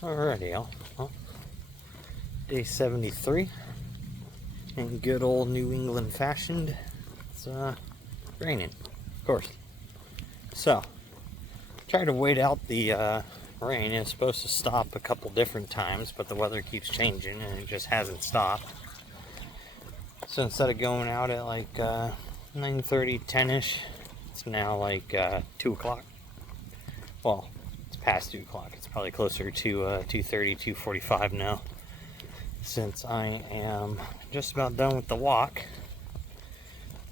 Alrighty, y'all. Well, day 73. In good old New England fashion, it's raining, of course. So, tried to wait out the rain. It's supposed to stop a couple different times, but the weather keeps changing and it just hasn't stopped. So instead of going out at like 9:30, 10-ish, it's now like 2 o'clock. Well, it's past 2 o'clock. It's probably closer to 2:30, 2:45 now, since I am just about done with the walk.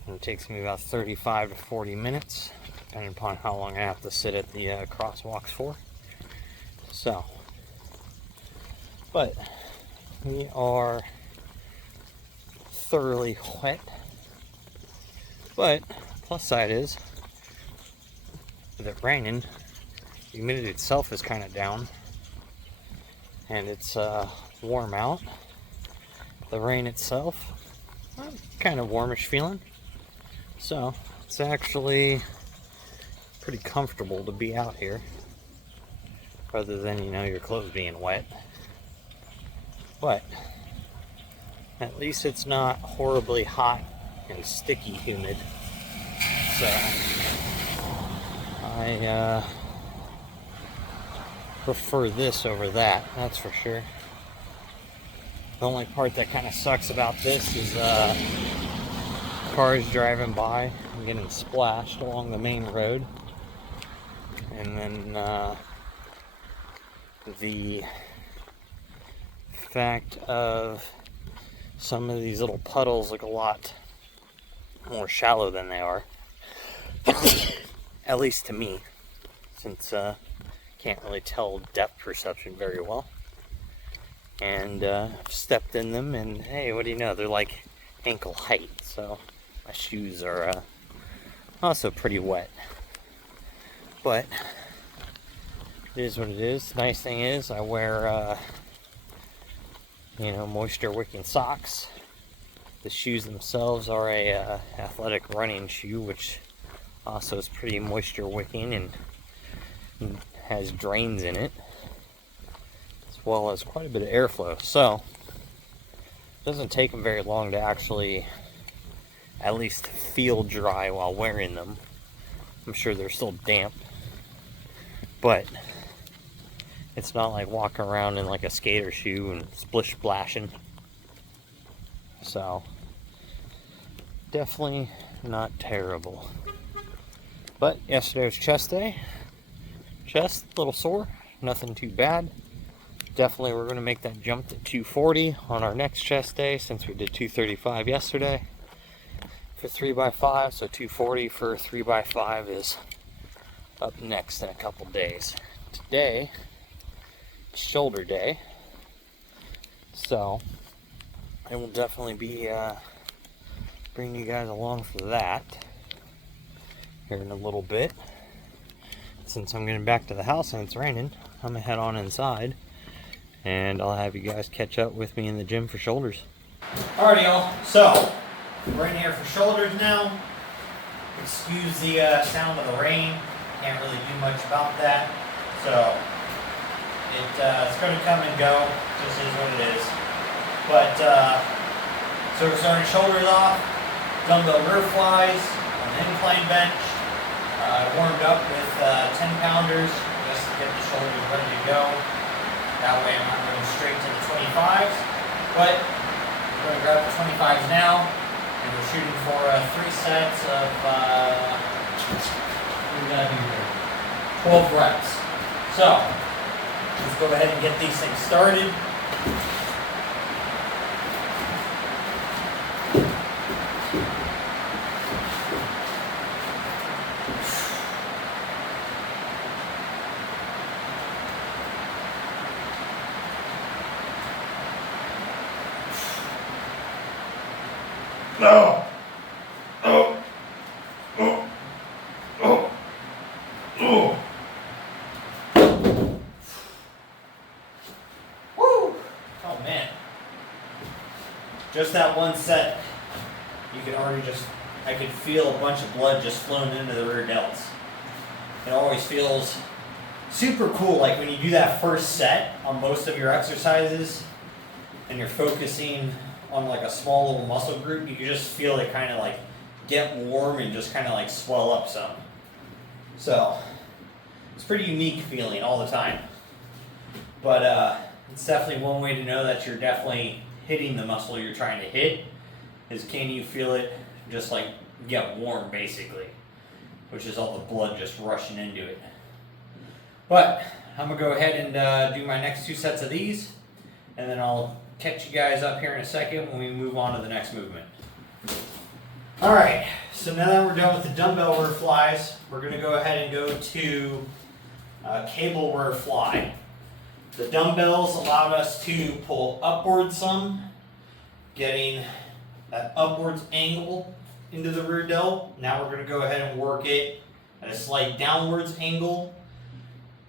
And it takes me about 35 to 40 minutes, depending upon how long I have to sit at the crosswalks for. So, but we are thoroughly wet. But plus side is, with it raining, the humidity itself is kind of down, and it's warm out. The rain itself, kind of warmish feeling. So it's actually pretty comfortable to be out here, rather than, your clothes being wet. But at least it's not horribly hot and sticky humid. So I prefer this over that, that's for sure. The only part that kind of sucks about this is cars driving by and getting splashed along the main road. And then the fact of some of these little puddles look a lot more shallow than they are. At least to me, since can't really tell depth perception very well. And I've stepped in them, and hey, what do you know? They're like ankle height, so my shoes are also pretty wet. But it is what it is. The nice thing is I wear moisture wicking socks. The shoes themselves are a athletic running shoe, which also is pretty moisture wicking and has drains in it, as well as quite a bit of airflow. So it doesn't take them very long to actually at least feel dry while wearing them. I'm sure they're still damp, but it's not like walking around in like a skater shoe and splish splashing. So definitely not terrible. But yesterday was chest day. Chest, a little sore, nothing too bad. Definitely we're going to make that jump to 240 on our next chest day, since we did 235 yesterday for 3x5. So 240 for 3x5 is up next in a couple days. Today, shoulder day, so I will definitely be bringing you guys along for that here in a little bit. Since I'm getting back to the house and it's raining, I'm gonna head on inside and I'll have you guys catch up with me in the gym for shoulders. Alrighty, y'all, so we're in here for shoulders now. Excuse the sound of the rain, can't really do much about that. So it's going to come and go, just is what it is. But, so we're starting shoulders off, dumbbell rear flies on the incline bench. Warmed up with 10 pounders just to get the shoulders ready to go. That way I'm not going straight to the 25s. But we're going to grab the 25s now, and we're shooting for 3 sets of, 12 reps. So, let's go ahead and get these things started. No. Oh. Oh. Oh. Oh. Woo. Oh man. Just that one set, you could already I could feel a bunch of blood just flowing into the rear delts. It always feels super cool, like when you do that first set on most of your exercises and you're focusing on like a small little muscle group, you can just feel it kind of like get warm and just kind of like swell up some. So it's pretty unique feeling all the time. But it's definitely one way to know that you're definitely hitting the muscle you're trying to hit, is can you feel it just like get warm basically, which is all the blood just rushing into it. But I'm gonna go ahead and do my next 2 sets of these, and then I'll catch you guys up here in a second when we move on to the next movement. Alright, so now that we're done with the dumbbell row flies, we're gonna go ahead and go to cable row fly. The dumbbells allowed us to pull upwards some, getting that upwards angle into the rear delt. Now we're going to go ahead and work it at a slight downwards angle.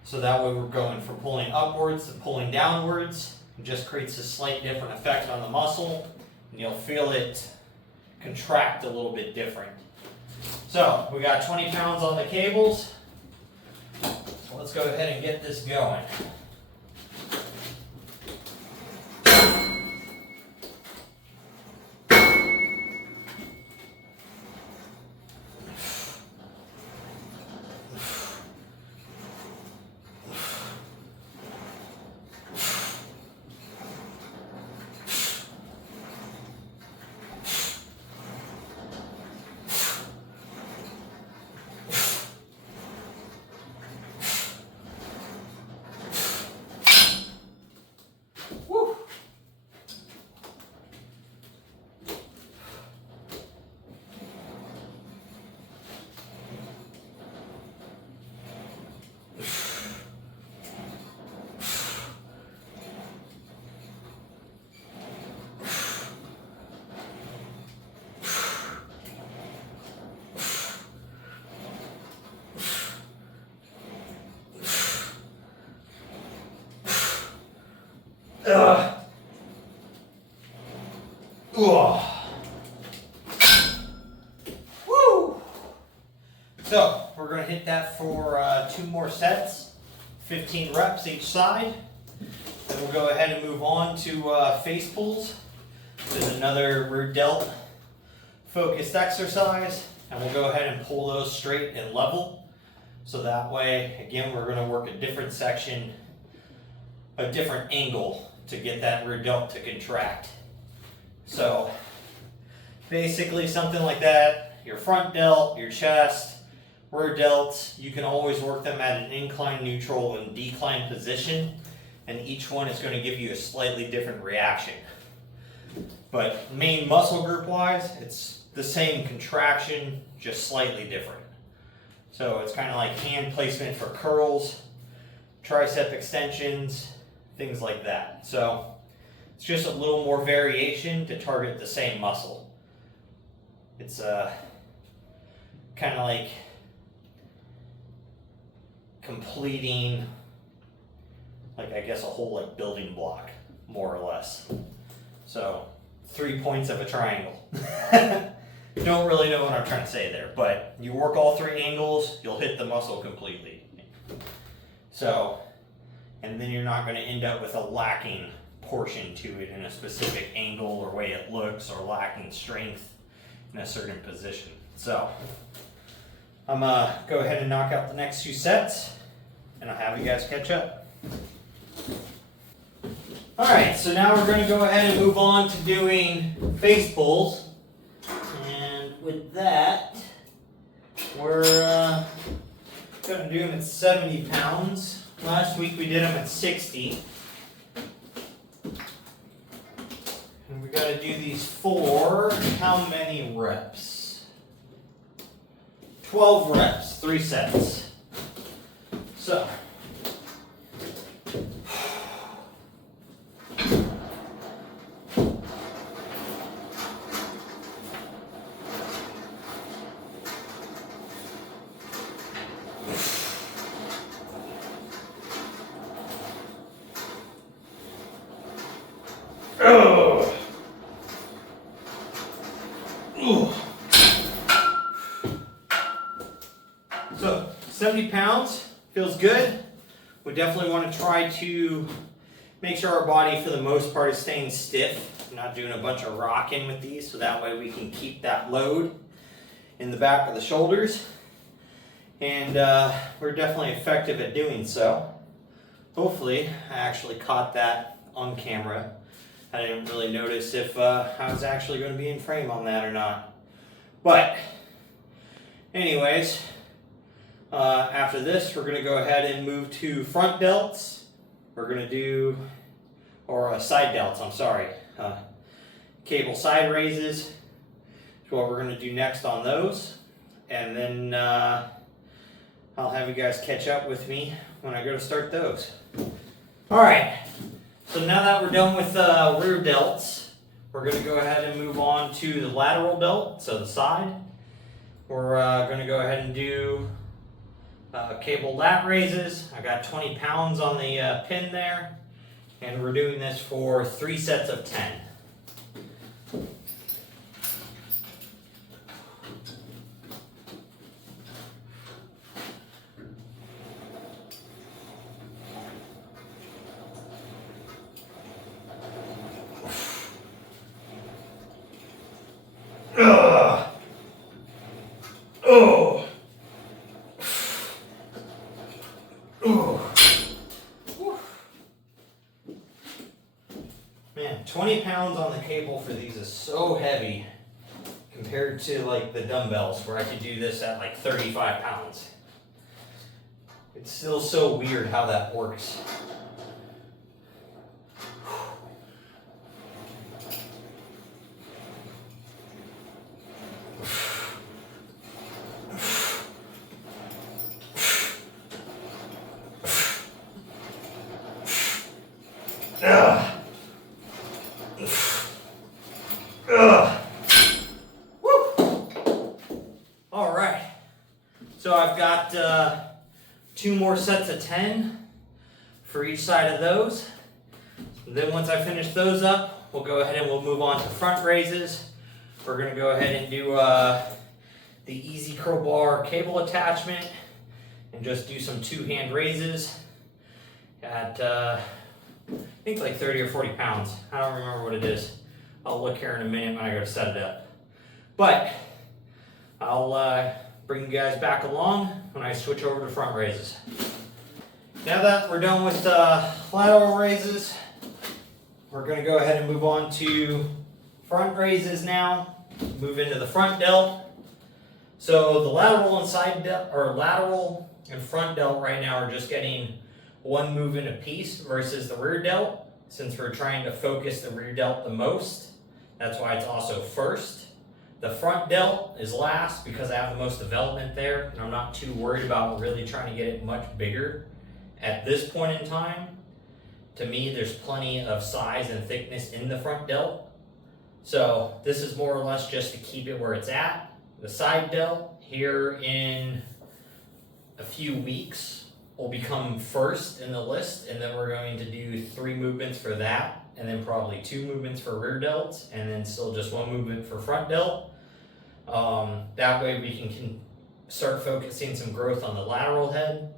So that way we're going from pulling upwards to pulling downwards. It just creates a slight different effect on the muscle, and you'll feel it contract a little bit different. So we got 20 pounds on the cables. So let's go ahead and get this going. Woo! So we're going to hit that for 2 more sets, 15 reps each side. Then we'll go ahead and move on to face pulls. This is another rear delt focused exercise, and we'll go ahead and pull those straight and level. So that way, again, we're going to work a different section, a different angle to get that rear delt to contract. So basically something like that, your front delt, your chest, rear delts, you can always work them at an incline, neutral, and decline position, and each one is going to give you a slightly different reaction. But main muscle group wise, it's the same contraction, just slightly different. So it's kind of like hand placement for curls, tricep extensions, things like that. So it's just a little more variation to target the same muscle. It's kind of like completing, like I guess a whole like building block, more or less. So 3 points of a triangle. Don't really know what I'm trying to say there, but you work all 3 angles, you'll hit the muscle completely. So, and then you're not going to end up with a lacking portion to it in a specific angle or way it looks, or lacking strength in a certain position. So I'm gonna go ahead and knock out the next 2 sets, and I'll have you guys catch up. Alright, so now we're going to go ahead and move on to doing face pulls. And with that, we're going to do them at 70 pounds. Last week we did them at 60. And we got to do these for how many reps? 12 reps, 3 sets. So So 70 pounds feels good. definitely want to try to make sure our body for the most part is staying stiff. I'm not doing a bunch of rocking with these, so that way we can keep that load in the back of the shoulders. And we're definitely effective at doing so. Hopefully, I actually caught that on camera. I didn't really notice if I was actually going to be in frame on that or not. But, anyways, after this, we're going to go ahead and move to front delts. We're going to do, or side delts, I'm sorry. Cable side raises is what we're going to do next on those. And then I'll have you guys catch up with me when I go to start those. Alright, so now that we're done with rear delts, we're going to go ahead and move on to the lateral delt, so the side. We're going to go ahead and do cable lat raises. I got 20 pounds on the pin there, and we're doing this for 3 sets of 10. Man, 20 pounds on the cable for these is so heavy compared to like the dumbbells where I could do this at like 35 pounds. It's still so weird how that works. All right, so I've got 2 more sets of 10 for each side of those. And then once I finish those up, we'll go ahead and we'll move on to front raises. We're going to go ahead and do the Easy Curl Bar cable attachment and just do some 2-hand raises at I think like 30 or 40 pounds. I don't remember what it is. I'll look here in a minute when I go to set it up. But I'll bring you guys back along when I switch over to front raises. Now that we're done with lateral raises, we're going to go ahead and move on to front raises now. Move into the front delt. So the lateral and side delt, or lateral and front delt right now are just getting 1 movement a piece versus the rear delt. Since we're trying to focus the rear delt the most, that's why it's also first. The front delt is last because I have the most development there, and I'm not too worried about really trying to get it much bigger at this point in time. To me, there's plenty of size and thickness in the front delt. So this is more or less just to keep it where it's at. The side delt here in a few weeks will become first in the list, and then we're going to do 3 movements for that, and then probably 2 movements for rear delts, and then still just 1 movement for front delt. That way we can start focusing some growth on the lateral head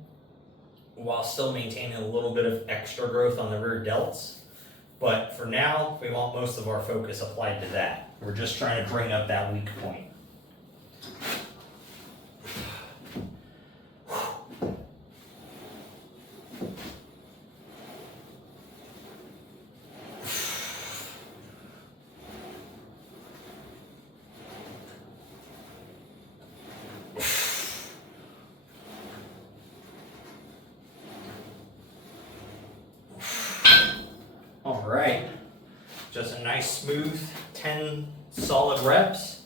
while still maintaining a little bit of extra growth on the rear delts. But for now, we want most of our focus applied to that. We're just trying to bring up that weak point. All right, just a nice smooth 10 solid reps.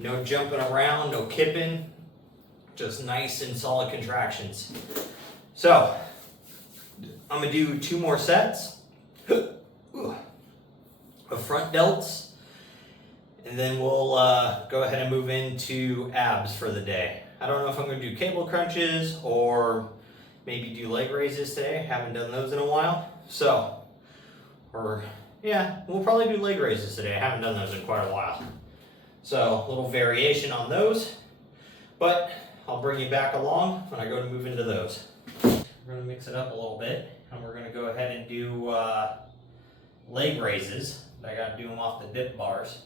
No jumping around, no kipping, just nice and solid contractions. So, I'm gonna do 2 more sets of front delts, and then we'll go ahead and move into abs for the day. I don't know if I'm gonna do cable crunches or maybe do leg raises today. Haven't done those in a while. So, we'll probably do leg raises today. I haven't done those in quite a while. So, a little variation on those, but I'll bring you back along when I go to move into those. we're going to mix it up a little bit, and we're going to go ahead and do leg raises. I got to do them off the dip bars.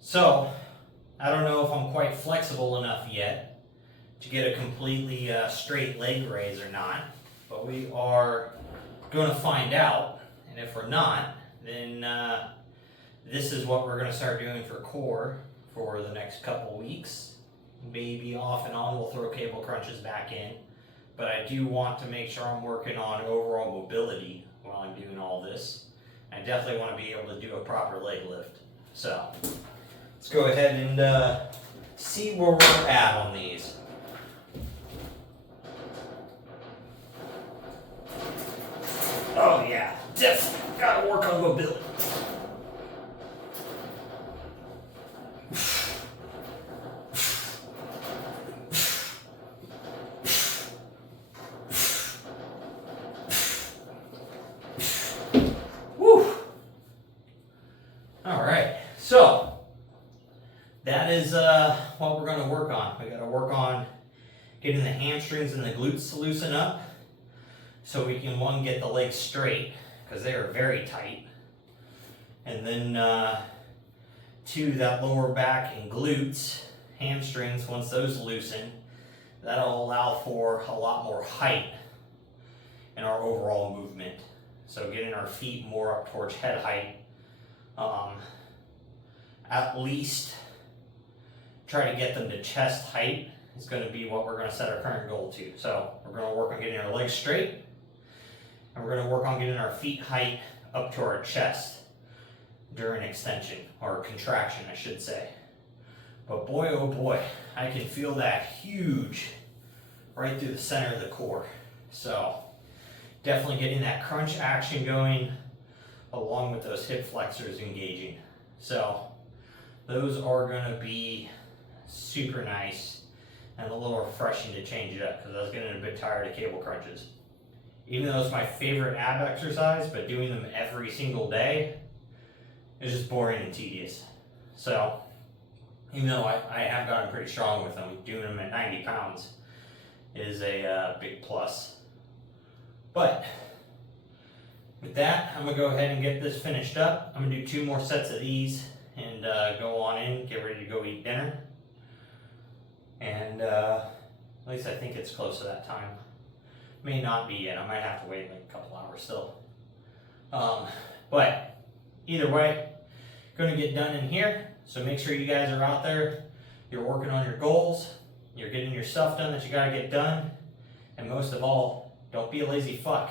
So, I don't know if I'm quite flexible enough yet to get a completely straight leg raise or not, but we are going to find out, and if we're not, then this is what we're going to start doing for core for the next couple weeks. Maybe off and on we'll throw cable crunches back in, but I do want to make sure I'm working on overall mobility while I'm doing all this. I definitely want to be able to do a proper leg lift. So let's go ahead and see where we're at on these. Oh yeah, definitely gotta work on mobility. So, that is what we're going to work on. We got to work on getting the hamstrings and the glutes to loosen up so we can, one, get the legs straight because they are very tight. And then, two, that lower back and glutes, hamstrings, once those loosen, that'll allow for a lot more height in our overall movement. So getting our feet more up towards head height. At least try to get them to chest height is going to be what we're going to set our current goal to. So we're going to work on getting our legs straight, and we're going to work on getting our feet height up to our chest during extension, or contraction I should say. But boy oh boy, I can feel that huge right through the center of the core. So definitely getting that crunch action going along with those hip flexors engaging. So those are going to be super nice and a little refreshing to change it up because I was getting a bit tired of cable crunches. Even though it's my favorite ab exercise, but doing them every single day is just boring and tedious. So even though I have gotten pretty strong with them, doing them at 90 pounds is a big plus. But with that, I'm going to go ahead and get this finished up. I'm going to do 2 more sets of these and go on in, get ready to go eat dinner. And at least I think it's close to that time. May not be yet. I might have to wait like a couple hours still. But either way, going to get done in here. So make sure you guys are out there. You're working on your goals. You're getting your stuff done that you got to get done. And most of all, don't be a lazy fuck.